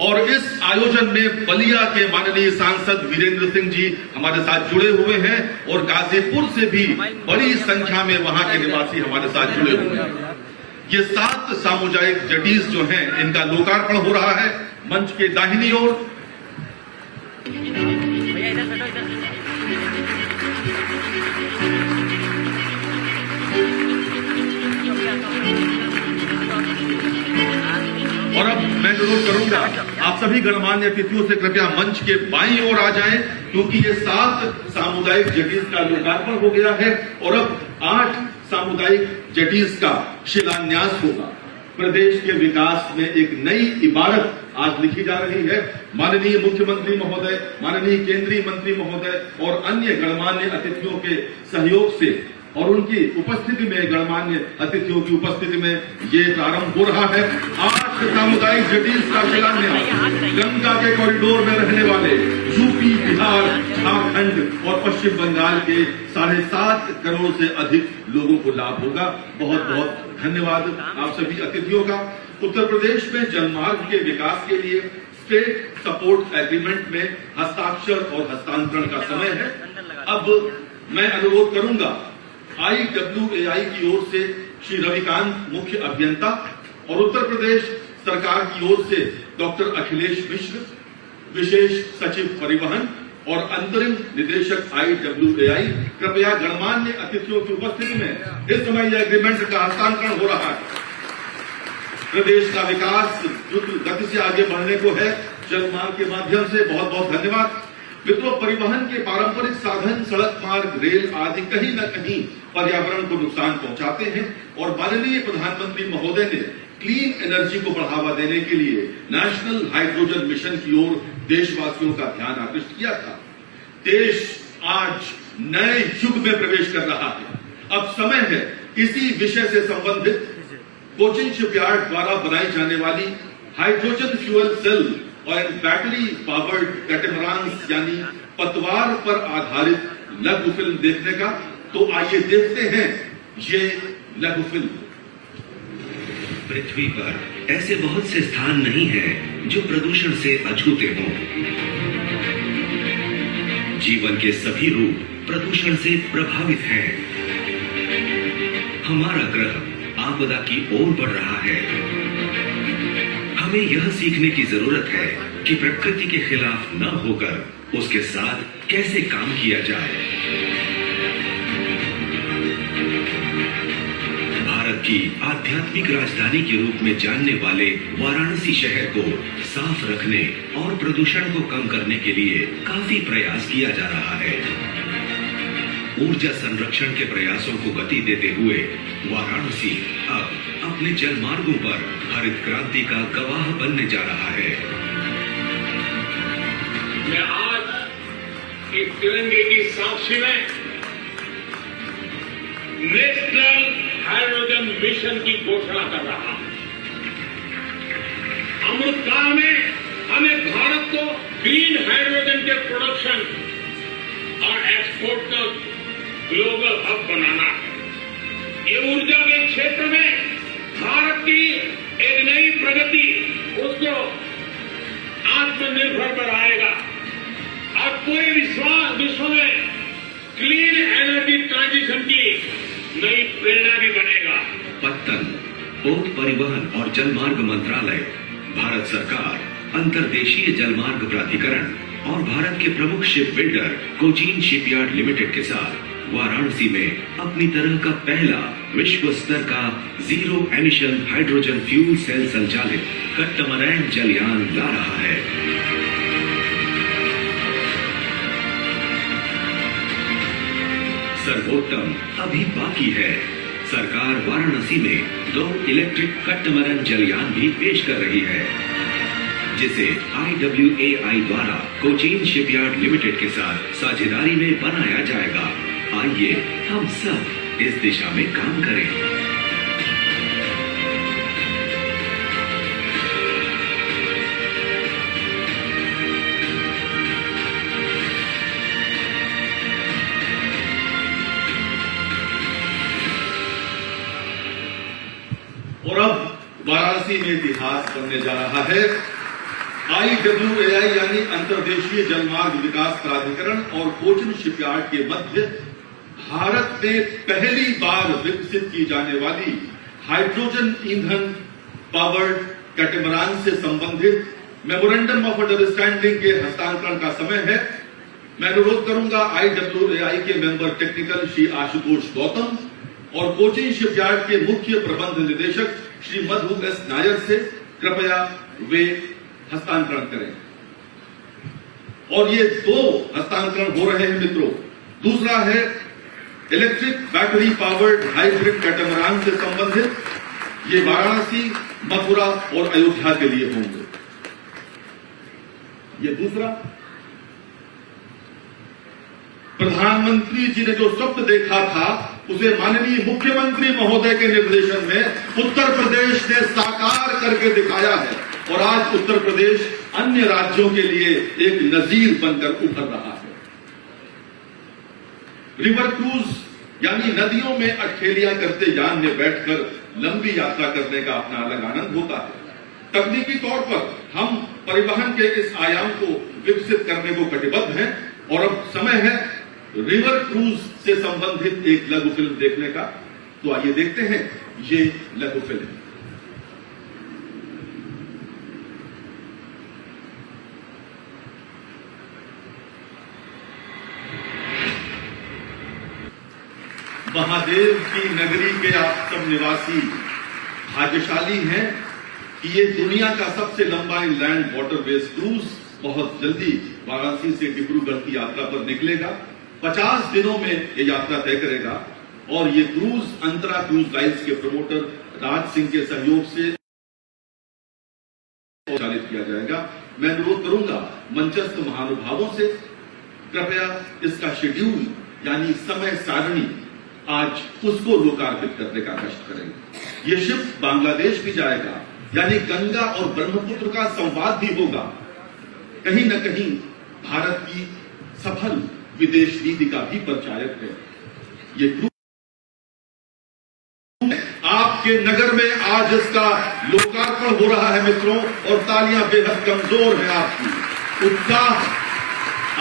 और इस आयोजन में बलिया के माननीय सांसद वीरेंद्र सिंह जी हमारे साथ जुड़े हुए हैं और गाजीपुर से भी बड़ी संख्या में वहां के निवासी हमारे साथ जुड़े हुए हैं। ये 7 सामुदायिक जटीज जो हैं, इनका लोकार्पण हो रहा है मंच के दाहिनी ओर। और अब मैं अनुरोध करूंगा आप सभी गणमान्य अतिथियों से कृपया मंच के बाईं ओर आ जाएं, क्योंकि ये 7 सामुदायिक जटीज का लोकार्पण हो गया है और अब 8 सामुदायिक जटीज का शिलान्यास होगा। प्रदेश के विकास में एक नई इबारत आज लिखी जा रही है। माननीय मुख्यमंत्री महोदय, माननीय केंद्रीय मंत्री महोदय और अन्य गणमान्य अतिथियों के सहयोग से और उनकी उपस्थिति में, गणमान्य अतिथियों की उपस्थिति में ये प्रारंभ हो रहा है। 8 सामुदायिक जटीज का शिलान्यास गंगा के कॉरिडोर में रहने वाले यूपी, बिहार, झारखंड और पश्चिम बंगाल के 7.5 करोड़ से अधिक लोगों को लाभ होगा। बहुत बहुत धन्यवाद आप सभी अतिथियों का। उत्तर प्रदेश में जलमार्ग के विकास के लिए स्टेट सपोर्ट एग्रीमेंट में हस्ताक्षर और हस्तांतरण का समय है। अब मैं अनुरोध करूंगा IWAI की ओर से श्री रविकांत मुख्य अभियंता और उत्तर प्रदेश सरकार की ओर से डॉक्टर अखिलेश मिश्र विशेष सचिव परिवहन और अंतरिम निदेशक IWAI, कृपया गणमान्य अतिथियों की उपस्थिति में इस समय यह एग्रीमेंट का हस्तांतरण हो रहा है। प्रदेश का विकास द्रुत गति से आगे बढ़ने को है जलमार्ग के माध्यम से। बहुत बहुत धन्यवाद मित्रों। परिवहन के पारंपरिक साधन सड़क मार्ग, रेल आदि कहीं न कहीं पर्यावरण को नुकसान पहुंचाते हैं और माननीय प्रधानमंत्री महोदय ने क्लीन एनर्जी को बढ़ावा देने के लिए नेशनल हाइड्रोजन मिशन की ओर देशवासियों का ध्यान आकृष्ट किया था। देश आज नए युग में प्रवेश कर रहा है। अब समय है इसी विषय से संबंधित कोचिन शिपयार्ड द्वारा बनाई जाने वाली हाइड्रोजन फ्यूल सेल और बैटरी पावर्ड कैटेमरान्स यानी पतवार पर आधारित लघु फिल्म देखने का। तो आइए देखते हैं ये लघु फिल्म। पृथ्वी पर ऐसे बहुत से स्थान नहीं हैं जो प्रदूषण से अछूते हों। जीवन के सभी रूप प्रदूषण से प्रभावित हैं। हमारा ग्रह आपदा की ओर बढ़ रहा है। हमें यह सीखने की जरूरत है कि प्रकृति के खिलाफ न होकर उसके साथ कैसे काम किया जाए। भारत की आध्यात्मिक राजधानी के रूप में जानने वाले वाराणसी शहर को साफ रखने और प्रदूषण को कम करने के लिए काफी प्रयास किया जा रहा है। ऊर्जा संरक्षण के प्रयासों को गति देते हुए वाराणसी अब अपने जलमार्गों पर हरित क्रांति का गवाह बनने जा रहा है। मैं आज इस तिरंगे की साक्षी में नेशनल हाइड्रोजन मिशन की घोषणा कर रहा हूं। अमृतकाल में हमें भारत को ग्रीन हाइड्रोजन के प्रोडक्शन और एक्सपोर्ट का ग्लोबल हब बनाना है। ये ऊर्जा के क्षेत्र में भारत की एक नई प्रगति उसको आत्मनिर्भर बनाएगा और पूरे विश्व में क्लीन एनर्जी ट्रांजिशन की नई प्रेरणा भी बनेगा। पत्तन, पोत परिवहन और जलमार्ग मंत्रालय, भारत सरकार, अंतर्देशीय जलमार्ग प्राधिकरण और भारत के प्रमुख ship builder Cochin shipyard limited के साथ वाराणसी में अपनी तरह का पहला विश्व स्तर का zero emission hydrogen fuel cell संचालित कट्टमरैन जलयान ला रहा है। सर्वोत्तम अभी बाकी है। सरकार वाराणसी में 2 इलेक्ट्रिक कट्टमरैन जलयान भी पेश कर रही है, जिसे IWAI द्वारा कोचीन शिपयार्ड लिमिटेड के साथ साझेदारी में बनाया जाएगा। आइए हम सब इस दिशा में काम करें। और अब वाराणसी में इतिहास बनने जा रहा है। IWAI यानी अंतर्देशीय जलमार्ग विकास प्राधिकरण और कोचिन शिपयार्ड के मध्य भारत में पहली बार विकसित की जाने वाली हाइड्रोजन ईंधन पावर्ड कैटेमरान से संबंधित मेमोरेंडम ऑफ अंडरस्टैंडिंग के हस्तांतरण का समय है। मैं अनुरोध करूंगा IWAI के मेंबर टेक्निकल श्री आशुतोष गौतम और कोचिन शिपयार्ड के मुख्य प्रबंध निदेशक श्री मधु एस नायर से कृपया वे हस्तांतरण करें। और ये 2 हस्तांतरण हो रहे हैं मित्रों। दूसरा है इलेक्ट्रिक बैटरी पावर्ड हाइब्रिड कैटेमरान से संबंधित, ये वाराणसी, मथुरा और अयोध्या के लिए होंगे। ये दूसरा, प्रधानमंत्री जी ने जो स्वप्न देखा था उसे माननीय मुख्यमंत्री महोदय के निर्देशन में उत्तर प्रदेश ने साकार करके दिखाया है और आज उत्तर प्रदेश अन्य राज्यों के लिए एक नजीर बनकर उभर रहा है। रिवर क्रूज यानी नदियों में अठेलियां करते यान में बैठकर लंबी यात्रा करने का अपना अलग आनंद होता है। तकनीकी तौर पर हम परिवहन के इस आयाम को विकसित करने को कटिबद्ध हैं और अब समय है रिवर क्रूज से संबंधित एक लघु फिल्म देखने का। तो आइए देखते हैं ये लघु फिल्म। महादेव की नगरी के आप सब निवासी भाग्यशाली हैं कि ये दुनिया का सबसे लंबा इंलैंड वाटरवेज क्रूज बहुत जल्दी वाराणसी से डिब्रूगढ़ की यात्रा पर निकलेगा। 50 दिनों में ये यात्रा तय करेगा और ये क्रूज अंतरा क्रूज लाइन्स के प्रमोटर राज सिंह के सहयोग से संचालित किया जाएगा। मैं अनुरोध करूंगा मंचस्थ महानुभावों से कृपया इसका शेड्यूल यानी समय सारणी आज उसको लोकार्पित करने का कष्ट करेंगे। ये शिप बांग्लादेश भी जाएगा यानी गंगा और ब्रह्मपुत्र का संवाद भी होगा। कहीं न कहीं भारत की सफल विदेश नीति का भी परिचायक है। ये क्रूज आपके नगर में आज इसका लोकार्पण हो रहा है मित्रों और तालियां बेहद कमजोर है आपकी। उत्साह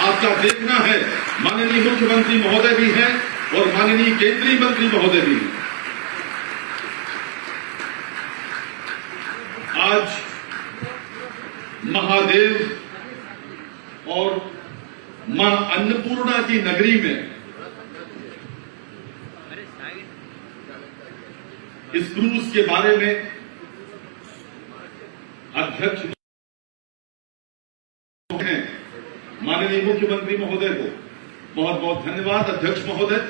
आपका देखना है। माननीय मुख्यमंत्री महोदय भी हैं और माननीय केंद्रीय मंत्री महोदय भी हैं। आज महादेव और मां अन्नपूर्णा की नगरी में इस क्रूज के बारे में अध्यक्ष हैं माननीय मुख्यमंत्री महोदय को बहुत बहुत धन्यवाद। अध्यक्ष महोदय,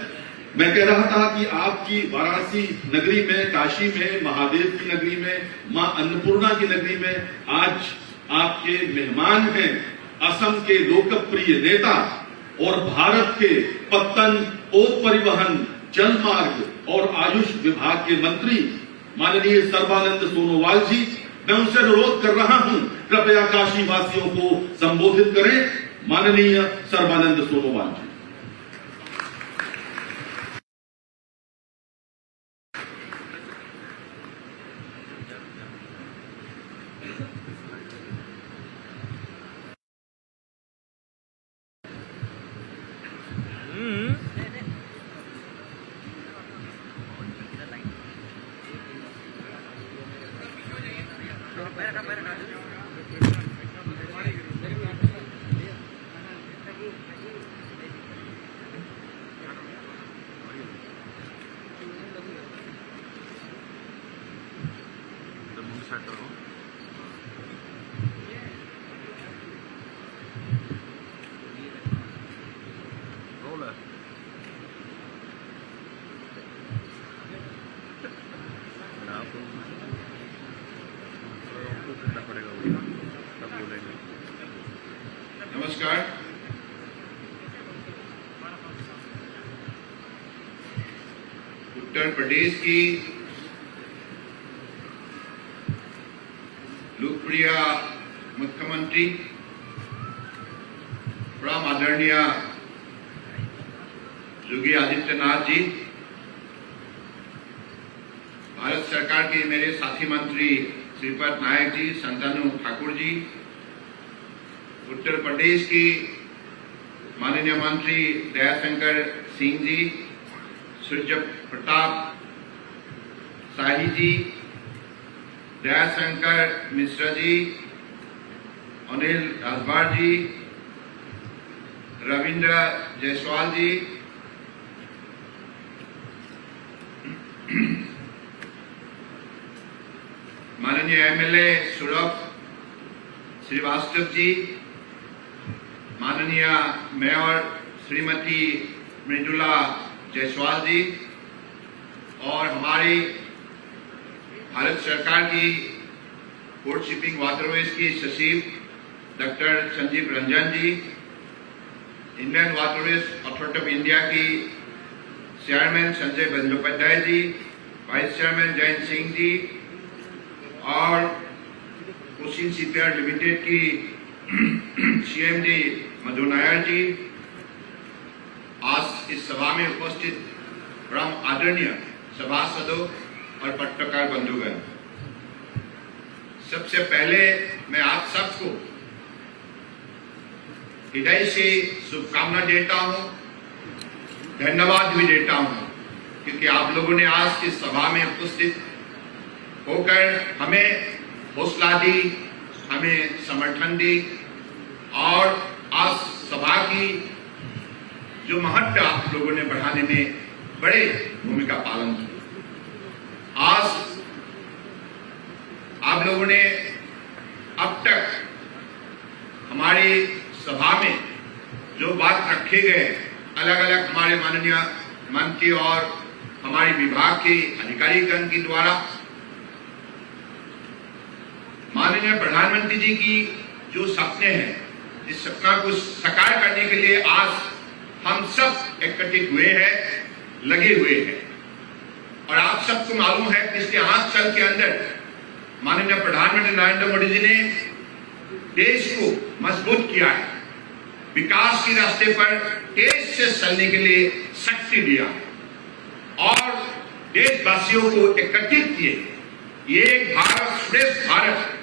मैं कह रहा था कि आपकी वाराणसी नगरी में, काशी में, महादेव की नगरी में, मां अन्नपूर्णा की नगरी में आज आपके मेहमान हैं असम के लोकप्रिय नेता और भारत के पत्तन, पोत परिवहन, जल मार्ग और आयुष विभाग के मंत्री माननीय सर्बानंद सोनोवाल जी। मैं उनसे अनुरोध कर रहा हूं कृपया काशी वासियों को संबोधित करें। माननीय सर्बानंद सोनोवाल जी। नमस्कार। उत्तर प्रदेश की लोकप्रिय मुख्यमंत्री परम आदरणीय योगी आदित्यनाथ जी, भारत सरकार के मेरे साथी मंत्री श्रीपद नायक जी, संतानु ठाकुर जी, उत्तर प्रदेश की माननीय मंत्री दयाशंकर सिंह जी, सूर्य प्रताप शाही जी, दयाशंकर मिश्रा जी, अनिल राजभर जी, रविंद्र जायसवाल जी, माननीय एमएलए सौरभ श्रीवास्तव जी, माननीय मेयर श्रीमती मृदुला जायसवाल जी और हमारी भारत सरकार की पोर्ट शिपिंग वाटरवेज की सचिव doctor Sanjeev Ranjan ji, Indian Waterways Authority of India की chairman Sanjay Bandopadhyay ji, vice chairman Jayant Singh ji और कोचिन शिपयार्ड लिमिटेड की सीएमडी मधु नायर जी, आज इस सभा में उपस्थित परम आदरणीय सभासदों और पत्रकार बंधुगण, सबसे पहले मैं आप सबको हृदय से शुभकामना देता हूं, धन्यवाद भी देता हूं, क्योंकि आप लोगों ने आज की सभा में उपस्थित होकर हमें हौसला दी, हमें समर्थन दी और आज सभा की जो महत्व आप लोगों ने बढ़ाने में बड़े भूमिका पालन की। आज आप लोगों ने अब तक हमारी सभा में जो बात रखे गए, अलग अलग हमारे माननीय मंत्री और हमारे विभाग के अधिकारीगण के द्वारा, माननीय प्रधानमंत्री जी की जो सपने हैं, इस सपना को साकार करने के लिए आज हम सब एकत्रित हुए हैं, लगे हुए हैं। और आप सबको मालूम है पिछले 8 साल के अंदर माननीय प्रधानमंत्री नरेंद्र मोदी जी ने देश को मजबूत किया है, विकास के रास्ते पर तेज से चलने के लिए शक्ति दिया और देशवासियों को एकत्रित किए। ये एक भारत श्रेष्ठ भारत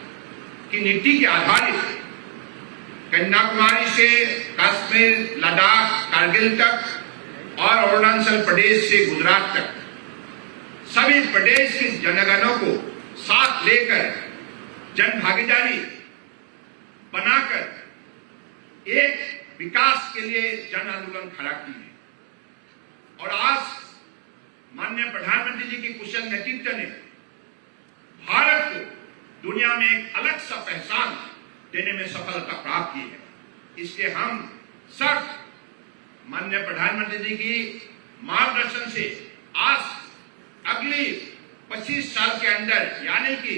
की नीति के आधारित कन्याकुमारी से कश्मीर, लद्दाख, कारगिल तक और अरुणाचल प्रदेश से गुजरात तक सभी प्रदेश के जनगणों को साथ लेकर जन भागीदारी बनाकर एक विकास के लिए जन आंदोलन खड़ा की है। और आज माननीय प्रधानमंत्री जी की कुशल नेतृत्व ने भारत को दुनिया में एक अलग सा पहचान देने में सफलता प्राप्त की है। इसलिए हम सब माननीय प्रधानमंत्री जी की मार्गदर्शन से आज अगली 25 साल के अंदर यानी कि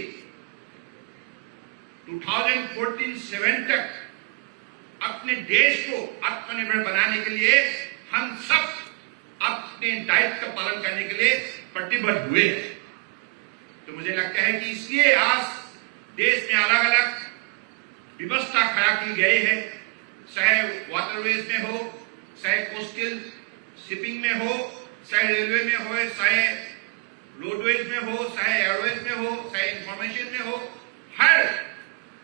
2014-7 तक अपने देश को आत्मनिर्भर बनाने के लिए हम सब अपने दायित्व का पालन करने के लिए प्रतिबद्ध हुए हैं। तो मुझे लगता है कि इसलिए आज देश में अलग अलग व्यवस्था खड़ा की गई है, चाहे वाटरवेज में हो, चाहे कोस्टल शिपिंग में हो, चाहे रेलवे में हो, चाहे रोडवेज में हो, चाहे एयरवेज में हो, चाहे इंफॉर्मेशन में हो, हर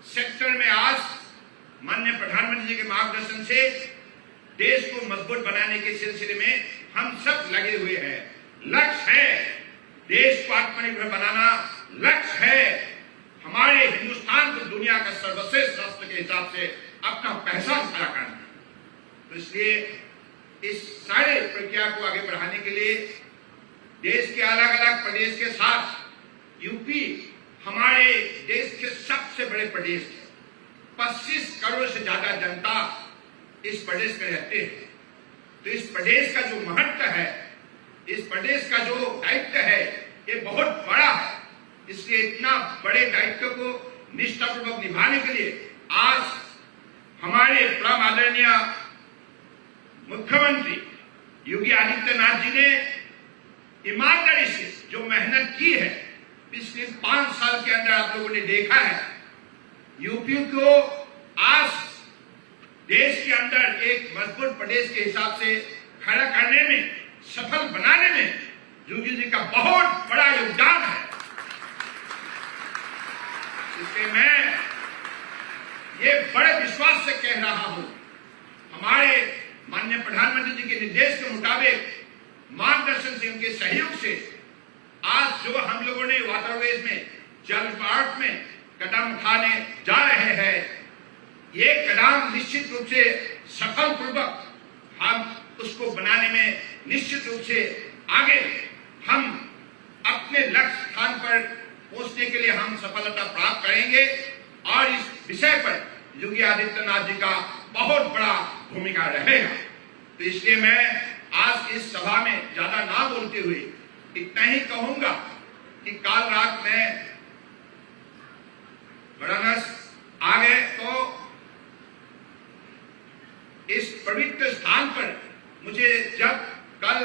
सेक्टर में आज माननीय प्रधानमंत्री जी के मार्गदर्शन से देश को मजबूत बनाने के सिलसिले में हम सब लगे हुए हैं। लक्ष्य है देश को आत्मनिर्भर बनाना, लक्ष्य है हमारे हिंदुस्तान को दुनिया का सर्वश्रेष्ठ राष्ट्र के हिसाब से अपना पहचान खड़ा करना। तो इसलिए इस सारे प्रक्रिया को आगे बढ़ाने के लिए देश के अलग अलग प्रदेश के साथ यूपी हमारे देश के सबसे बड़े प्रदेश है। 25 करोड़ से ज्यादा जनता इस प्रदेश में रहते हैं। तो इस प्रदेश का जो महत्व है, इस प्रदेश का जो दायित्व है, ये बहुत बड़ा है। इसलिए इतना बड़े दायित्व को निष्ठापूर्वक निभाने के लिए आज हमारे परम आदरणीय मुख्यमंत्री योगी आदित्यनाथ जी ने ईमानदारी से जो मेहनत की है, पिछले 5 साल के अंदर आप लोगों ने देखा है यूपी को आज देश के अंदर एक मजबूत प्रदेश के हिसाब से खड़ा करने में, सफल बनाने में योगी जी का बहुत बड़ा योगदान है। इसलिए मैं ये बड़े विश्वास से कह रहा हूं, हमारे माननीय प्रधानमंत्री जी के निर्देश के मुताबिक, मार्गदर्शन से, उनके सहयोग से आज जो हम लोगों ने वाटरवेज में, जल मार्ग में कदम उठाने जा रहे हैं, ये कदम निश्चित रूप से सफल पूर्वक हम उसको बनाने में निश्चित रूप से आगे हम अपने लक्ष्य स्थान पर पहुंचने के लिए हम सफलता प्राप्त करेंगे। और इस विषय पर योगी आदित्यनाथ जी का बहुत बड़ा भूमिका रहेगा। तो इसलिए मैं आज इस सभा में ज्यादा ना बोलते हुए इतना ही कहूंगा कि कल रात में वाराणसी आ गए तो इस पवित्र स्थान पर मुझे जब कल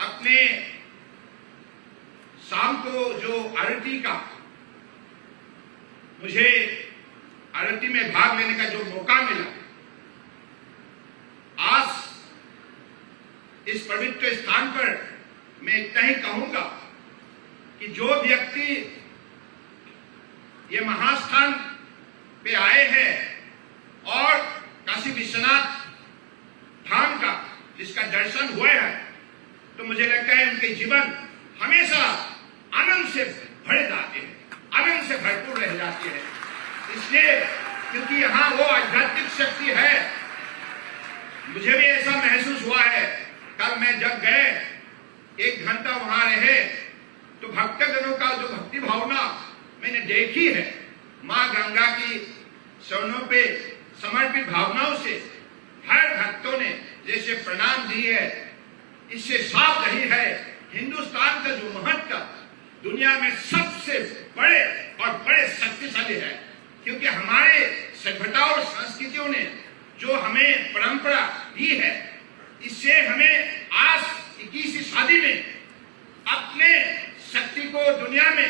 अपने शाम को जो आरती का, मुझे आरती में भाग लेने का जो मौका मिला, आज इस पवित्र स्थान पर मैं इतना ही कहूंगा कि जो व्यक्ति ये महास्थान पे आए हैं और काशी विश्वनाथ धाम का जिसका दर्शन हुआ है, तो मुझे लगता है उनके जीवन हमेशा आनंद से भरे जाते हैं, आनंद से भरपूर रह जाते हैं। इसलिए क्योंकि यहाँ वो आध्यात्मिक शक्ति है। मुझे भी ऐसा महसूस हुआ है। कल मैं जब गए, 1 घंटा वहां रहे, तो भक्तजनों का जो भक्ति भावना मैंने देखी है, मां गंगा की चरणों पे समर्पित भावनाओं से हर भक्तों ने जैसे प्रणाम दिए है, इससे साफ रही है हिंदुस्तान का जो महत्व दुनिया में सबसे बड़े और बड़े शक्तिशाली है। क्योंकि हमारे सभ्यता और संस्कृतियों ने जो हमें परंपरा दी है, इससे हमें आज 21वीं सदी में अपने शक्ति को दुनिया में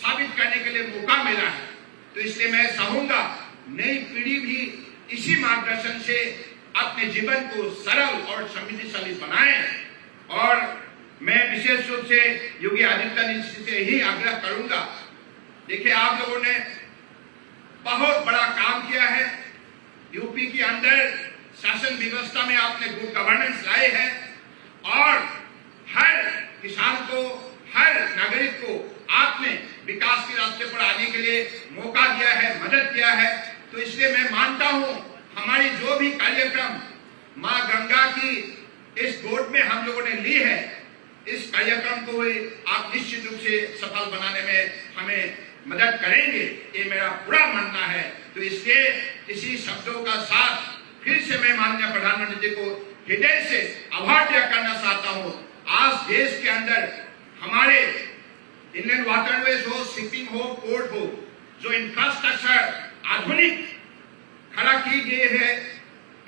साबित करने के लिए मौका मिला है। तो इसलिए मैं चाहूंगा नई पीढ़ी भी इसी मार्गदर्शन से अपने जीवन को सरल और समृद्धिशाली बनाए। और मैं विशेष रूप से योगी आदित्यनाथ जी से ही आग्रह करूंगा, देखिए आप लोगों ने बहुत बड़ा काम किया है। यूपी के अंदर शासन व्यवस्था में आपने गुड गवर्नेंस लाए हैं और हर किसान को, हर नागरिक को आपने विकास के रास्ते पर आने के लिए मौका दिया है, मदद किया है। तो इसलिए मैं मानता हूं हमारी जो भी कार्यक्रम मां गंगा की इस गोद में हम लोगों ने ली है, इस कार्यक्रम को आप निश्चित रूप से सफल बनाने में हमें मदद करेंगे, ये मेरा पूरा मानना है। तो इसलिए इसी शब्दों का साथ फिर से मैं माननीय प्रधानमंत्री जी को हृदय से आभार व्यक्त करना चाहता हूं। आज देश के अंदर हमारे इंडियन वाटरवेज हो, शिपिंग हो, पोर्ट हो, जो इंफ्रास्ट्रक्चर आधुनिक खड़ा की गई है,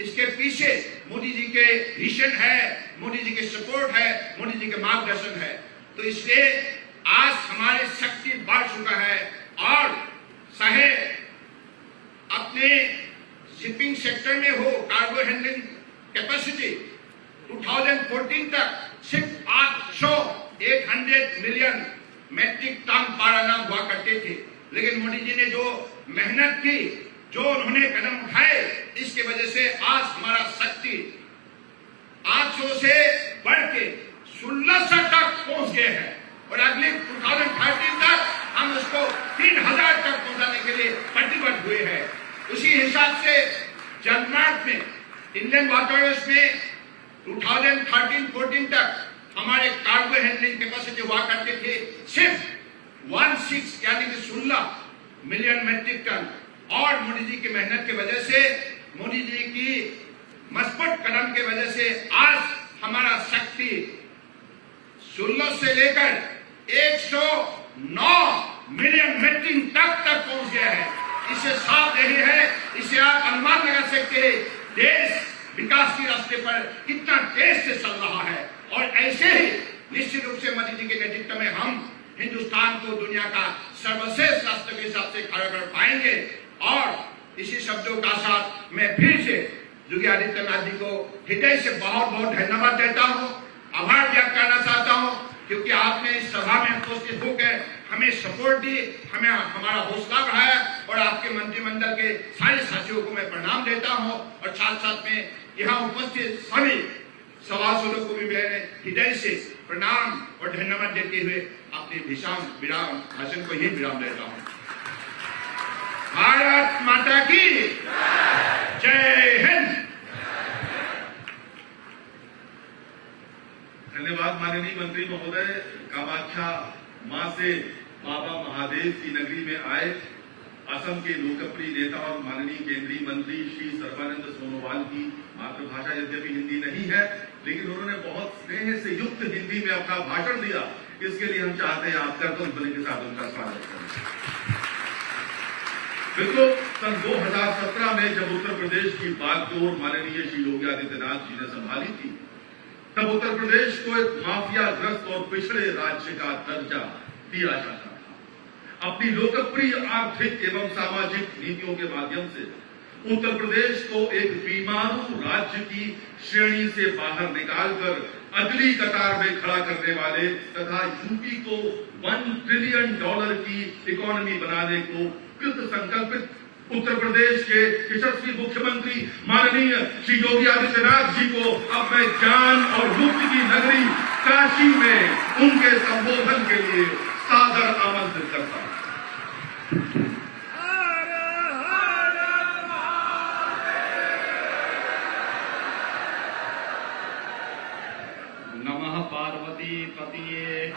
इसके पीछे मोदी जी के विजन है, मोदी जी के सपोर्ट है, मोदी जी के मार्गदर्शन है। तो इसलिए आज हमारे शक्ति बढ़ चुका है और चाहे अपने शिपिंग सेक्टर में हो, कार्गो हैंडलिंग कैपेसिटी 2014 तक सिर्फ 800 मिलियन मैट्रिक टन पर एनम हुआ करते थे। लेकिन मोदी जी ने जो मेहनत की, जो उन्होंने कदम उठाए, इसकी वजह से आज हमारा शक्ति 800 से बढ़ के 1600 तक पहुंच गए हैं और अगले 2013 तक हम उसको 3000 तक पहुंचाने के लिए प्रतिबद्ध हुए हैं। उसी हिसाब से जलमार्ग में, इंडियन वाटरवेज में 2013-14 तक हमारे कार्गो हैंडलिंग कैपेसिटी हुआ करते थे सिर्फ 16 यानी कि 16 मिलियन मैट्रिक टन। और मोदी जी की मेहनत की वजह से, मोदी जी की मजबूत कदम की वजह से आज हमारा शक्ति 16 से लेकर 109 मिलियन मैट्रिक टन तक पहुंच गया है। इससे साफ यही है, इससे आप अनुमान लगा सकते हैं देश विकास के रास्ते पर कितना तेज से चल रहा है। और ऐसे ही निश्चित रूप से मोदी जी के नेतृत्व में हम हिंदुस्तान को दुनिया का सर्वश्रेष्ठ राष्ट्र के हिसाब से खड़ा कर पाएंगे। और इसी शब्दों का साथ मैं फिर से योगी आदित्यनाथ जी को हृदय से बहुत बहुत धन्यवाद देता हूं, आभार व्यक्त करना चाहता हूं, क्योंकि आपने इस सभा में उपस्थित होकर हमें सपोर्ट दी, हमें हमारा हौसला बढ़ाया और आपके मंत्रिमंडल के सारे साथियों को मैं प्रणाम देता हूं और साथ साथ में यहाँ उपस्थित सभी सभासदों को भी मैं हृदय से प्रणाम और धन्यवाद देते हुए अपने विराम भाषण को ही विराम देता हूं। भारत माता की जय हिंद। धन्यवाद माननीय मंत्री महोदय। कामाख्या मां से बाबा महादेव की नगरी में आए असम के लोकप्रिय नेता और माननीय केंद्रीय मंत्री श्री सर्बानंद सोनोवाल की मातृभाषा यद्यपि हिंदी नहीं है, लेकिन उन्होंने बहुत स्नेह से युक्त हिंदी में अपना भाषण दिया। इसके लिए हम चाहते हैं आप करतल ध्वनि के साथ उनका स्वागत करें। बिल्कुल सन 2017 में जब उत्तर प्रदेश की बागडोर माननीय श्री योगी आदित्यनाथ जी ने संभाली थी, तब उत्तर प्रदेश को एक माफियाग्रस्त और पिछड़े राज्य का दर्जा दिया जाता था। अपनी लोकप्रिय आर्थिक एवं सामाजिक नीतियों के माध्यम से उत्तर प्रदेश को एक बीमारू राज्य की श्रेणी से बाहर निकालकर अगली कतार में खड़ा करने वाले तथा यूपी को $1 ट्रिलियन की इकोनॉमी बनाने को कृत संकल्पित उत्तर प्रदेश के यशस्वी मुख्यमंत्री माननीय श्री योगी आदित्यनाथ जी को अब मैं ज्ञान और मुक्ति की नगरी काशी में उनके संबोधन के लिए सादर आमंत्रित करता हूं। नमः पार्वती पतिये।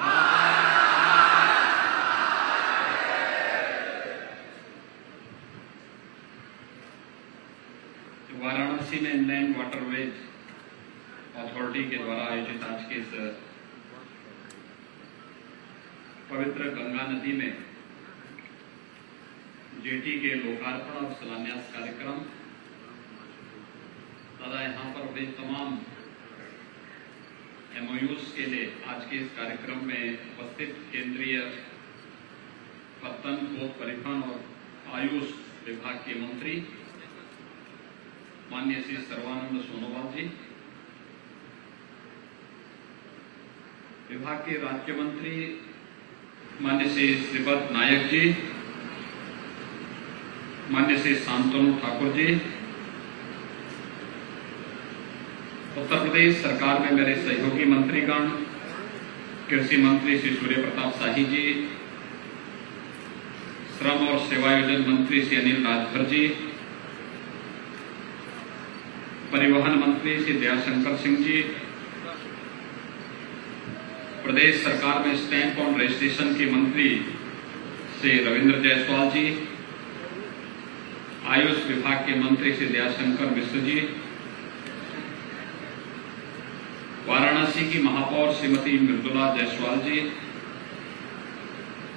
वाराणसी में इनलैंड वाटरवेज अथॉरिटी के द्वारा आयोजित आज के इस पवित्र गंगा नदी में जेटी के लोकार्पण और शिलान्यास कार्यक्रम तथा यहाँ पर हुए तमाम MOUs के लिए आज के इस कार्यक्रम में उपस्थित केंद्रीय पत्तन, पोत परिवहन और आयुष विभाग के मंत्री माननीय श्री सर्बानंद सोनोवाल जी, विभाग के राज्य मंत्री माननीय श्री श्रीपद नायक जी, माननीय श्री शांतनु ठाकुर जी, उत्तर प्रदेश सरकार में मेरे सहयोगी मंत्रीगण, कृषि मंत्री श्री सूर्य प्रताप शाही जी, श्रम और सेवायोजन मंत्री श्री अनिल राजभर जी, परिवहन मंत्री श्री दयाशंकर सिंह जी, प्रदेश सरकार में स्टैंप ऑन रजिस्ट्रेशन के मंत्री श्री रविंद्र जायसवाल जी, आयुष विभाग के मंत्री श्री दयाशंकर मिश्र जी, वाराणसी की महापौर श्रीमती मृदुला जायसवाल जी,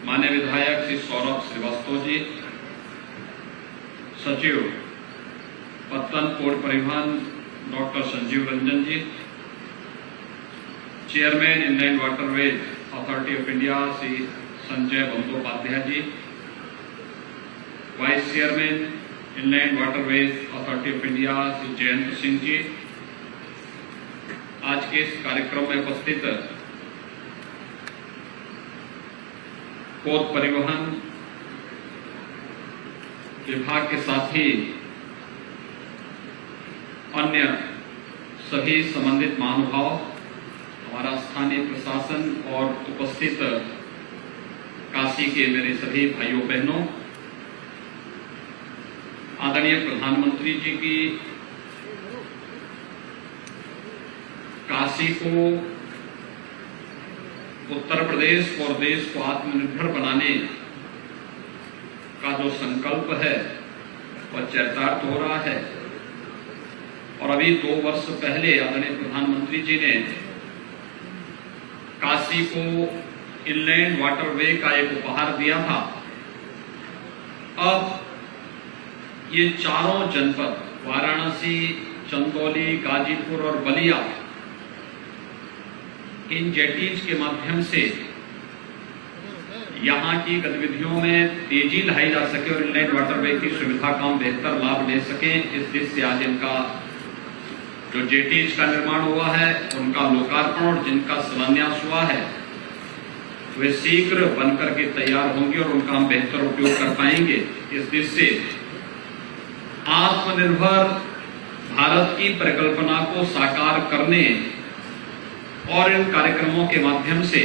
माननीय विधायक श्री सौरभ श्रीवास्तव जी, सचिव पत्तन पोर्ट परिवहन doctor Sanjeev Ranjan ji, chairman Inland Waterways Authority of India Shri Sanjay Bandopadhyay ji, vice chairman Inland Waterways Authority of India Shri Jayant Singh ji, आज के इस कार्यक्रम में उपस्थित पोत परिवहन विभाग के साथ ही अन्य सभी संबंधित महानुभाव, हमारा स्थानीय प्रशासन और उपस्थित काशी के मेरे सभी भाइयों बहनों, आदरणीय प्रधानमंत्री जी की काशी को, उत्तर प्रदेश और देश को आत्मनिर्भर बनाने का जो संकल्प है वह चरितार्थ हो रहा है। और अभी 2 वर्ष पहले आदरणीय प्रधानमंत्री जी ने काशी को इनलैंड वाटरवे का एक उपहार दिया था। अब ये चारों जनपद वाराणसी, चंदौली, गाजीपुर और बलिया, इन जेटीज के माध्यम से यहाँ की गतिविधियों में तेजी लाई जा सके और इनलैंड वाटरवे की सुविधा का हम बेहतर लाभ ले सकें, इस दृष्टि से आज इनका जो जेटीज का निर्माण हुआ है उनका लोकार्पण और जिनका शिलान्यास हुआ है, वे शीघ्र बनकर के तैयार होंगे और उनका हम बेहतर उपयोग कर पाएंगे। इस दृष्टि से आत्मनिर्भर भारत की परिकल्पना को साकार करने और इन कार्यक्रमों के माध्यम से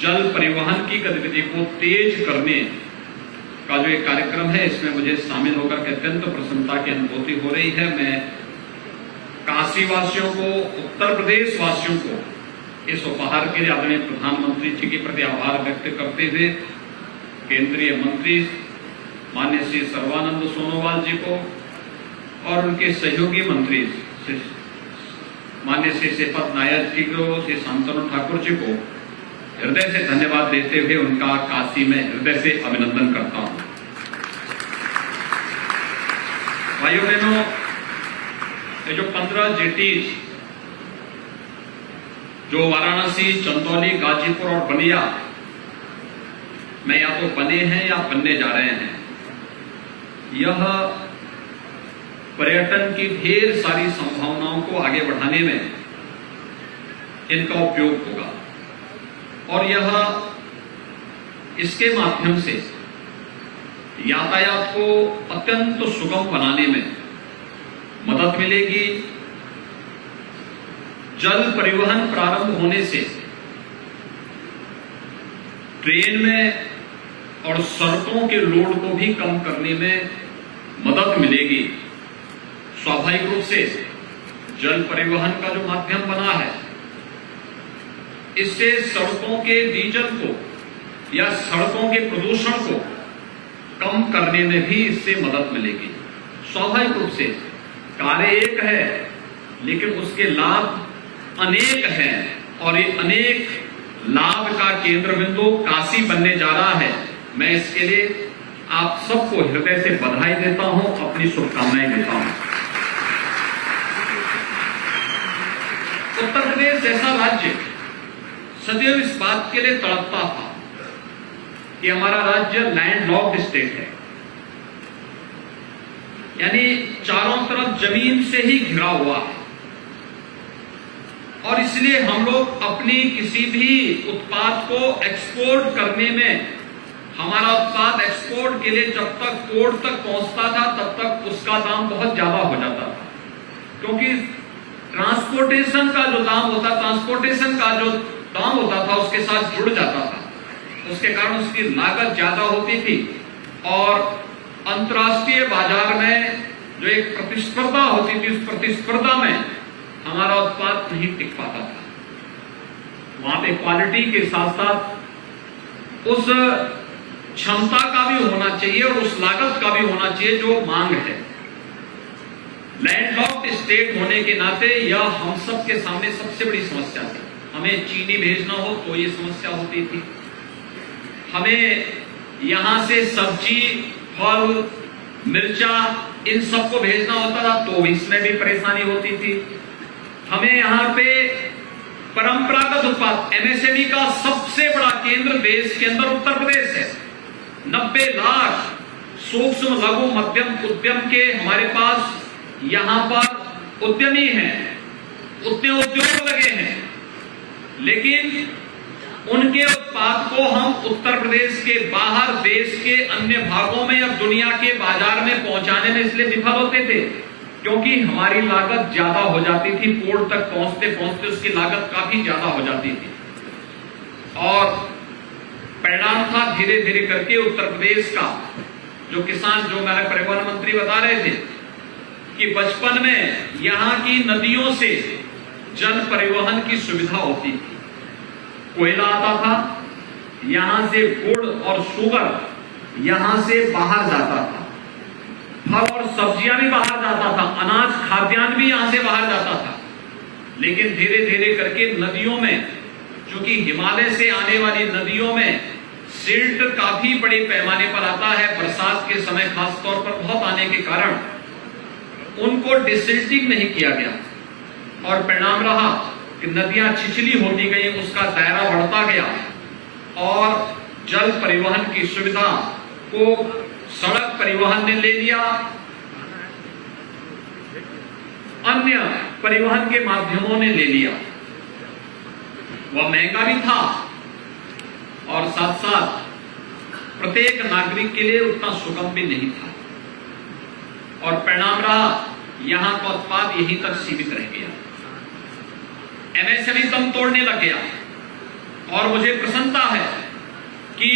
जल परिवहन की गतिविधि को तेज करने का जो एक कार्यक्रम है, इसमें मुझे शामिल होकर के अत्यंत प्रसन्नता की अनुभूति हो रही है। मैं काशी वासियों को, उत्तर प्रदेश वासियों को इस उपहार के लिए आदरणीय प्रधानमंत्री जी के प्रति आभार व्यक्त करते हुए केंद्रीय मंत्री माननीय श्री सर्बानंद सोनोवाल जी को और उनके सहयोगी मंत्री माननीय श्री श्रीपद नायक जी को, श्री शांतनु ठाकुर जी को हृदय से धन्यवाद देते हुए उनका काशी में हृदय से अभिनंदन करता हूं। भाइयों बहनों, ये जो 15 जेटीज जो वाराणसी, चंदौली, गाजीपुर और बलिया में या तो बने हैं या बनने जा रहे हैं, यह पर्यटन की ढेर सारी संभावनाओं को आगे बढ़ाने में इनका उपयोग होगा और यह इसके माध्यम से यातायात को अत्यंत सुगम बनाने में मदद मिलेगी। जल परिवहन प्रारंभ होने से ट्रेन में और सड़कों के लोड को भी कम करने में मदद मिलेगी। स्वाभाविक रूप से जल परिवहन का जो माध्यम बना है, इससे सड़कों के डीजल को या सड़कों के प्रदूषण को कम करने में भी इससे मदद मिलेगी। स्वाभाविक रूप से कार्य एक है, लेकिन उसके लाभ अनेक हैं और ये अनेक लाभ का केंद्र बिंदु काशी बनने जा रहा है। मैं इसके लिए आप सबको हृदय से बधाई देता हूं, अपनी शुभकामनाएं देता हूं। उत्तर प्रदेश जैसा राज्य सदैव इस बात के लिए तड़पता था कि हमारा राज्य लैंडलॉक्ड स्टेट है, यानी चारों तरफ जमीन से ही घिरा हुआ है और इसलिए हम लोग अपनी किसी भी उत्पाद को एक्सपोर्ट करने में, हमारा उत्पाद एक्सपोर्ट के लिए जब तक पोर्ट तक पहुंचता था तब तक उसका दाम बहुत ज्यादा हो जाता था, क्योंकि ट्रांसपोर्टेशन का जो दाम होता था उसके साथ जुड़ जाता था। उसके कारण उसकी लागत ज्यादा होती थी और अंतर्राष्ट्रीय बाजार में जो एक प्रतिस्पर्धा होती थी, उस प्रतिस्पर्धा में हमारा उत्पाद नहीं टिक पाता था। वहां पे क्वालिटी के साथ साथ उस क्षमता का भी होना चाहिए और उस लागत का भी होना चाहिए जो मांग है। लैंडलॉक्ड स्टेट होने के नाते यह हम सब के सामने सबसे बड़ी समस्या थी। हमें चीनी भेजना हो तो ये समस्या होती थी, हमें यहां से सब्जी, फल, मिर्चा इन सबको भेजना होता था तो इसमें भी परेशानी होती थी। हमें यहाँ पे परंपरागत उत्पाद एमएसएमई का सबसे बड़ा केंद्र देश के अंदर उत्तर प्रदेश है। 90 लाख सूक्ष्म लघु मध्यम उद्यम के हमारे पास यहां पर उद्यमी हैं, उतने उद्योग लगे हैं, लेकिन उनके उत्पाद को हम उत्तर प्रदेश के बाहर देश के अन्य भागों में या दुनिया के बाजार में पहुंचाने में इसलिए विफल होते थे क्योंकि हमारी लागत ज्यादा हो जाती थी। पोर्ट तक पहुंचते पहुंचते उसकी लागत काफी ज्यादा हो जाती थी और परिणाम था धीरे धीरे करके उत्तर प्रदेश का जो किसान, जो हमारे परिवहन मंत्री बता रहे थे कि बचपन में यहां की नदियों से जल परिवहन की सुविधा होती थी। कोयला आता था, यहां से गुड़ और शुगर यहां से बाहर जाता था, फल और सब्जियां भी बाहर जाता था, अनाज खाद्यान्न भी यहां से बाहर जाता था। लेकिन धीरे धीरे करके नदियों में, चूंकि हिमालय से आने वाली नदियों में सिल्ट काफी बड़े पैमाने पर आता है, बरसात के समय खासतौर पर बहुत आने के कारण उनको डिसिल्टिंग नहीं किया गया और परिणाम रहा कि नदियां छिछली होती गई, उसका दायरा बढ़ता गया और जल परिवहन की सुविधा को सड़क परिवहन ने ले लिया, अन्य परिवहन के माध्यमों ने ले लिया। वह महंगा भी था और साथ साथ प्रत्येक नागरिक के लिए उतना सुगम भी नहीं था, और परिणाम रहा यहां का उत्पाद यहीं तक सीमित रह गया, एमएसएमई दम तोड़ने लग गया। और मुझे प्रसन्नता है कि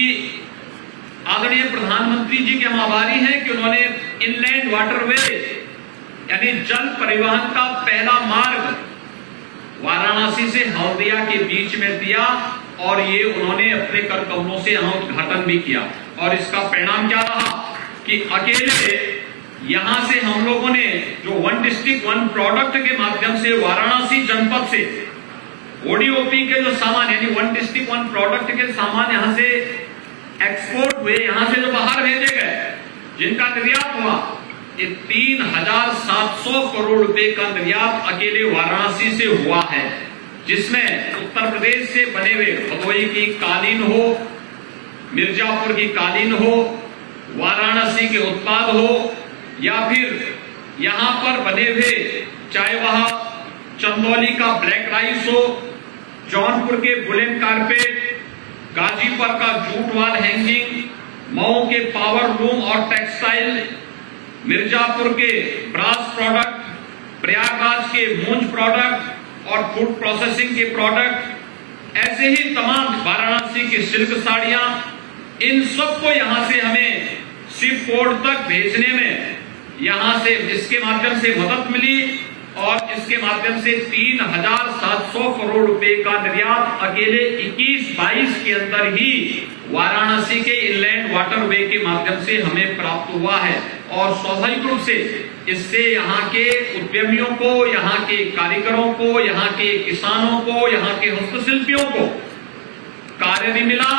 आदरणीय प्रधानमंत्री जी के हम आभारी हैं कि उन्होंने इनलैंड वाटरवे यानी जल परिवहन का पहला मार्ग वाराणसी से हल्दिया के बीच में दिया, और ये उन्होंने अपने कर कमलों से यहां उद्घाटन भी किया। और इसका परिणाम क्या रहा कि अकेले यहां से हम लोगों ने जो वन डिस्ट्रिक्ट वन प्रोडक्ट के माध्यम से वाराणसी जनपद से ओडीओपी के जो सामान यानी वन डिस्ट्रिक्ट वन प्रोडक्ट के सामान यहां से एक्सपोर्ट हुए, यहां से जो बाहर भेजे गए, जिनका निर्यात हुआ, ये 3,700 करोड़ रुपए का निर्यात अकेले वाराणसी से हुआ है, जिसमें उत्तर प्रदेश से बने हुए भदोही की कालीन हो, मिर्जापुर की कालीन हो, वाराणसी के उत्पाद हो, या फिर यहां पर बने हुए चाहे वह चंदौली का ब्लैक राइस हो, जौनपुर के वुलन कारपेट, गाजीपुर का जूट वाल हैंगिंग, मऊ के पावर लूम और टेक्सटाइल, मिर्जापुर के ब्रास प्रोडक्ट, प्रयागराज के मूंज प्रोडक्ट और फूड प्रोसेसिंग के प्रोडक्ट, ऐसे ही तमाम वाराणसी की सिल्क साड़ियां, इन सबको यहां से हमें शिप पोर्ट तक भेजने में यहां से इसके माध्यम से मदद मिली, और इसके माध्यम से 3,700 करोड़ रुपए का निर्यात अकेले 21-22 के अंदर ही वाराणसी के इनलैंड वाटरवे के माध्यम से हमें प्राप्त हुआ है। और स्वाभाविक रूप से इससे यहाँ के उद्यमियों को, यहाँ के कारीगरों को, यहाँ के किसानों को, यहाँ के हस्तशिल्पियों को कार्य भी मिला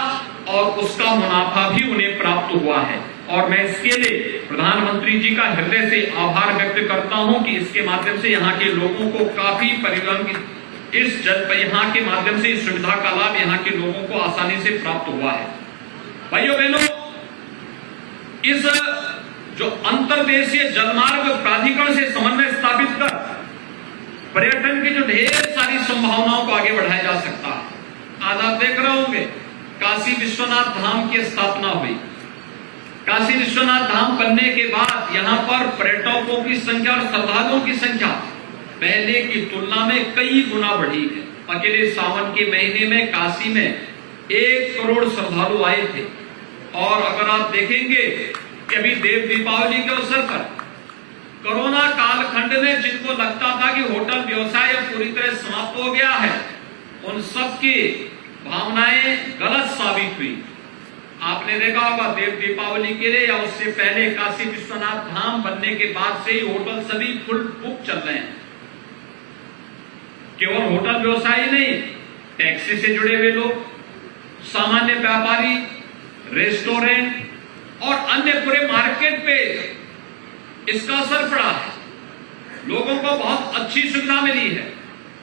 और उसका मुनाफा भी उन्हें प्राप्त हुआ है। और मैं इसके लिए प्रधानमंत्री जी का हृदय से आभार व्यक्त करता हूं कि इसके माध्यम से यहाँ के लोगों को काफी परिवहन की इस यहाँ के माध्यम से इस सुविधा का लाभ यहाँ के लोगों को आसानी से प्राप्त हुआ है। भाइयों बहनों, इस जो अंतर्देशीय जलमार्ग प्राधिकरण से समन्वय स्थापित कर पर्यटन की जो ढेर सारी संभावनाओं को आगे बढ़ाया जा सकता है। आज आप देख रहे होंगे काशी विश्वनाथ धाम की स्थापना हुई। काशी विश्वनाथ धाम बनने के बाद यहाँ पर पर्यटकों की संख्या और श्रद्धालुओं की संख्या पहले की तुलना में कई गुना बढ़ी है। अकेले सावन के महीने में काशी में 1 करोड़ श्रद्धालु आए थे। और अगर आप देखेंगे कि अभी देव दीपावली के अवसर पर कोरोना कालखंड में जिनको लगता था कि होटल व्यवसाय पूरी तरह समाप्त हो गया है, उन सब की भावनाएं गलत साबित हुई। आपने देखा होगा देव दीपावली के लिए या उससे पहले काशी विश्वनाथ धाम बनने के बाद से ही होटल सभी फुल बुक चल रहे हैं। केवल होटल व्यवसायी नहीं, टैक्सी से जुड़े हुए लोग, सामान्य व्यापारी, रेस्टोरेंट और अन्य पूरे मार्केट पे इसका असर पड़ा है। लोगों को बहुत अच्छी सुविधा मिली है,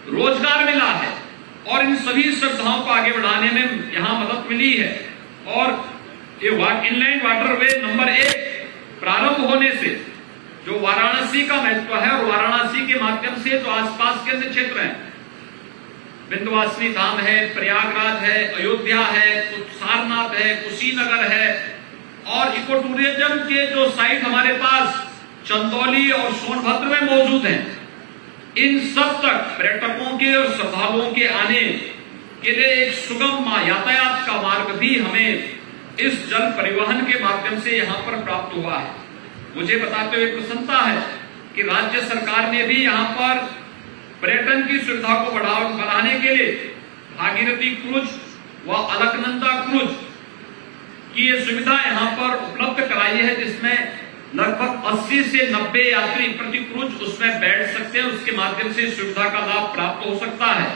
रोजगार मिला है और इन सभी सुविधाओं को आगे बढ़ाने में यहां मदद मिली है। और ये इनलैंड वाटरवे नंबर 1 प्रारंभ होने से जो वाराणसी का महत्व है और वाराणसी के माध्यम से जो आसपास के अन्य क्षेत्र हैं, विंध्यवासिनी धाम है, प्रयागराज है, अयोध्या है, सारनाथ है, कुशीनगर है और इको टूरिज्म के जो साइट हमारे पास चंदौली और सोनभद्र में मौजूद हैं, इन सब तक पर्यटकों के और श्रद्धालुओं के आने के लिए एक सुगम यातायात का मार्ग भी हमें इस जल परिवहन के माध्यम से यहां पर प्राप्त हुआ है। मुझे बताते हुए प्रसन्नता है कि राज्य सरकार ने भी यहां पर पर्यटन की सुविधा को बढ़ाने के लिए भागीरथी क्रूज व अलकनंदा क्रूज की ये सुविधा यहां पर उपलब्ध कराई है, जिसमें लगभग 80 से 90 यात्री प्रति क्रूज उसमें बैठ सकते हैं। उसके माध्यम से सुविधा का लाभ प्राप्त हो सकता है।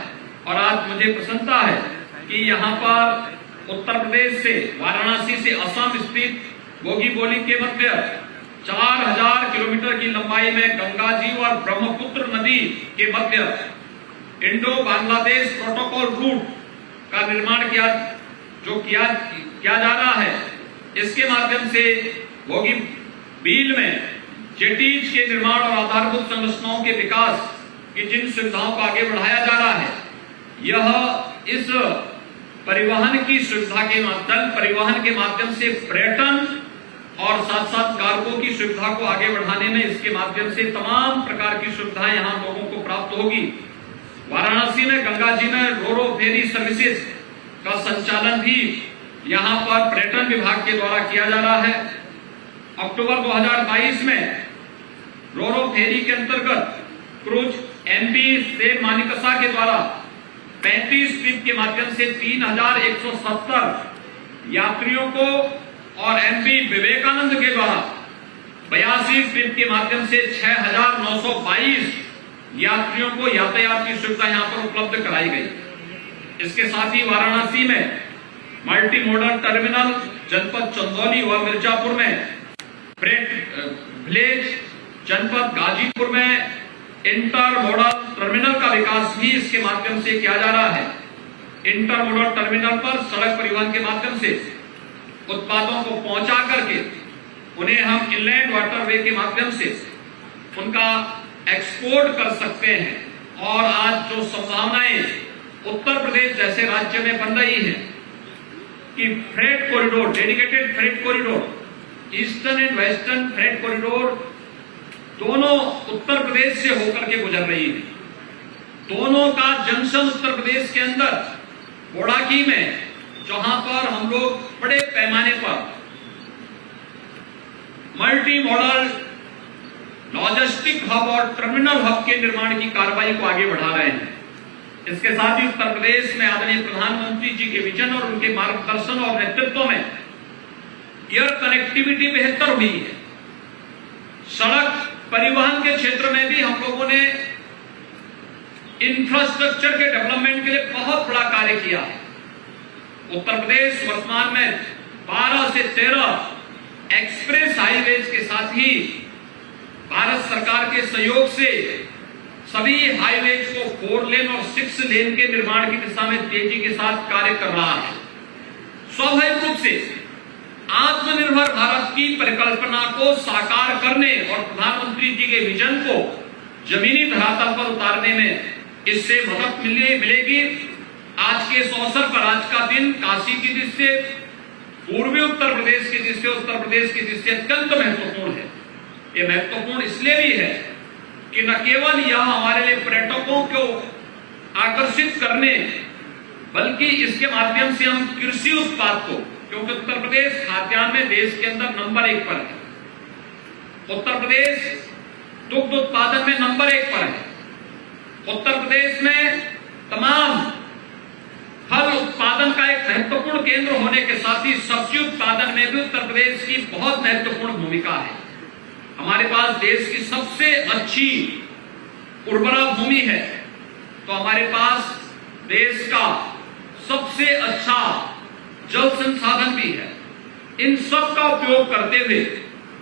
और आज मुझे प्रसन्नता है कि यहाँ पर उत्तर प्रदेश से वाराणसी से असम स्थित बोगीबोली के मध्य 4000 किलोमीटर की लंबाई में गंगा जी और ब्रह्मपुत्र नदी के मध्य इंडो बांग्लादेश प्रोटोकॉल रूट का निर्माण किया जा रहा है। इसके माध्यम से बोगीबील में जेटीज के निर्माण और आधारभूत संरचनाओं के विकास की जिन सुविधाओं को आगे बढ़ाया जा रहा है, यह इस परिवहन की सुविधा के माध्यम परिवहन के माध्यम से पर्यटन और साथ साथ कार्गो की सुविधा को आगे बढ़ाने में इसके माध्यम से तमाम प्रकार की सुविधाएं यहां लोगों को प्राप्त होगी। वाराणसी में गंगा जी में रोरो फेरी सर्विसेज का संचालन भी यहां पर पर्यटन विभाग के द्वारा किया जा रहा है। अक्टूबर 2022 में रोरो फेरी के अंतर्गत क्रूज एमपी से मानिकसा के द्वारा 35 ट्रिप के माध्यम से 3170 यात्रियों को और एमपी विवेकानंद के द्वारा 82 ट्रिप के माध्यम से 6922 यात्रियों को यातायात की सुविधा यहां पर उपलब्ध कराई गई। इसके साथ ही वाराणसी में मल्टी मॉडल टर्मिनल जनपद चंदौली और मिर्जापुर में फ्रेट विलेज जनपद गाजीपुर में इंटर मॉडल टर्मिनल का विकास भी इसके माध्यम से किया जा रहा है। इंटर मॉडल टर्मिनल पर सड़क परिवहन के माध्यम से उत्पादों को पहुंचा करके उन्हें हम इनलैंड वाटरवे के माध्यम से उनका एक्सपोर्ट कर सकते हैं। और आज जो संभावनाएं उत्तर प्रदेश जैसे राज्य में बन रही है कि freight corridor, dedicated freight corridor, eastern and western freight corridor दोनों उत्तर प्रदेश से होकर के गुजर रही है। दोनों का जंक्शन उत्तर प्रदेश के अंदर बोड़ाकी में, जहां पर हम लोग बड़े पैमाने पर मल्टी मॉडल लॉजिस्टिक हब और टर्मिनल हब के निर्माण की कार्रवाई को आगे बढ़ा रहे हैं। इसके साथ ही उत्तर प्रदेश में आदरणीय प्रधानमंत्री जी के विजन और उनके मार्गदर्शन और नेतृत्व में एयर कनेक्टिविटी बेहतर हुई है। सड़क परिवहन के क्षेत्र में भी हम लोगों ने इंफ्रास्ट्रक्चर के डेवलपमेंट के लिए बहुत बड़ा कार्य किया है। उत्तर प्रदेश वर्तमान में 12 से 13 एक्सप्रेस हाईवेज के साथ ही भारत सरकार के सहयोग से सभी हाईवेज को 4 लेन और 6 लेन के निर्माण की दिशा में तेजी के साथ कार्य कर रहा है। स्वाभाविक रूप से आत्मनिर्भर भारत की परिकल्पना को साकार करने और प्रधानमंत्री जी के विजन को जमीनी धरातल पर उतारने में इससे मदद मिलेगी। आज के इस अवसर पर आज का दिन काशी की दृष्टि से, पूर्वी उत्तर प्रदेश की दृष्टि से, उत्तर प्रदेश की दृष्टि से अत्यंत महत्वपूर्ण है। ये महत्वपूर्ण इसलिए भी है कि न केवल यह हमारे लिए पर्यटकों को आकर्षित करने, बल्कि इसके माध्यम से हम कृषि उत्पाद को, क्योंकि उत्तर प्रदेश खाद्यान्न में देश के अंदर नंबर 1 पर है। उत्तर प्रदेश दुग्ध उत्पादन में नंबर 1 पर है। उत्तर प्रदेश में तमाम फल उत्पादन का एक महत्वपूर्ण केंद्र होने के साथ ही सब्जी उत्पादन में भी उत्तर प्रदेश की बहुत महत्वपूर्ण भूमिका है। हमारे पास देश की सबसे अच्छी उर्वरा भूमि है, तो हमारे पास देश का सबसे अच्छा जल संसाधन भी है। इन सब का उपयोग करते हुए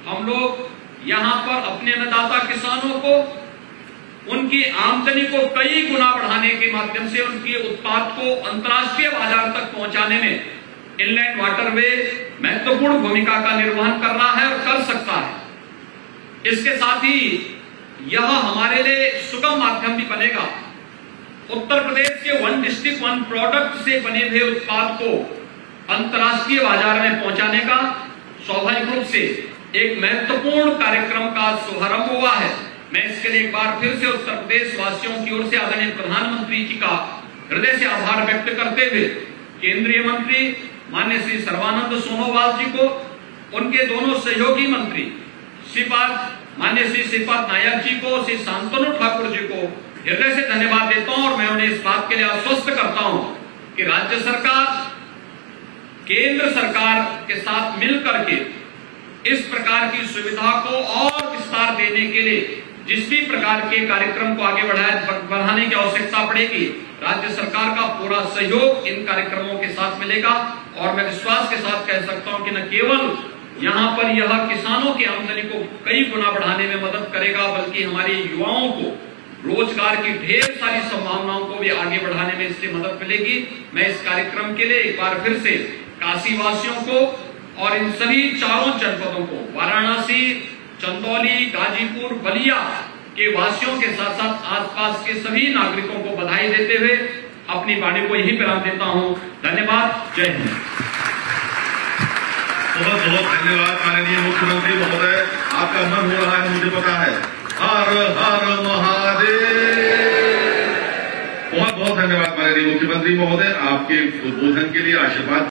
हम लोग यहां पर अपने अन्नदाता किसानों को उनकी आमदनी को कई गुना बढ़ाने के माध्यम से उनके उत्पाद को अंतर्राष्ट्रीय बाजार तक पहुंचाने में इनलैंड वाटरवे महत्वपूर्ण भूमिका का निर्वहन कर रहा है और कर सकता है। इसके साथ ही यह हमारे लिए सुगम माध्यम भी बनेगा। उत्तर प्रदेश के 1 डिस्ट्रिक्ट 1 प्रोडक्ट से बने हुए उत्पाद को अंतर्राष्ट्रीय बाजार में पहुंचाने का स्वाभाविक रूप से एक महत्वपूर्ण कार्यक्रम का शुभारंभ हुआ है। मैं इसके लिए एक बार फिर से उत्तर प्रदेश वासियों की ओर से आदरणीय प्रधानमंत्री जी का हृदय से आभार व्यक्त करते हुए केंद्रीय मंत्री माननीय श्री सर्बानंद सोनोवाल जी को, उनके दोनों सहयोगी मंत्री माननीय श्री श्रीपाद नायक जी को, श्री शांतनु ठाकुर जी को हृदय से धन्यवाद देता हूं और मैं उन्हें इस बात के लिए आश्वस्त करता हूं कि राज्य सरकार केंद्र सरकार के साथ मिलकर के इस प्रकार की सुविधा को और विस्तार देने के लिए जिस भी प्रकार के कार्यक्रम को आगे बढ़ाने की आवश्यकता पड़ेगी, राज्य सरकार का पूरा सहयोग इन कार्यक्रमों के साथ मिलेगा। और मैं विश्वास के साथ कह सकता हूं कि न केवल यहां पर यह किसानों की आमदनी को कई गुना बढ़ाने में मदद करेगा, बल्कि हमारे युवाओं को रोजगार की ढेर सारी संभावनाओं को भी आगे बढ़ाने में इससे मदद मिलेगी। मैं इस कार्यक्रम के लिए एक बार फिर से काशी वासियों को और इन सभी चारों जनपदों को, वाराणसी, चंदौली, गाजीपुर, बलिया के वासियों के साथ साथ आसपास के सभी नागरिकों को बधाई देते हुए अपनी वाणी को यहीं विराम देता हूं। धन्यवाद। जय हिंद। बहुत बहुत धन्यवाद माननीय मुख्यमंत्री महोदय, आपका मन हो रहा है मुझे पता है। हर हर महादेव। बहुत बहुत धन्यवाद माननीय मुख्यमंत्री महोदय, आपके उद्बोधन के लिए, आशीर्वाद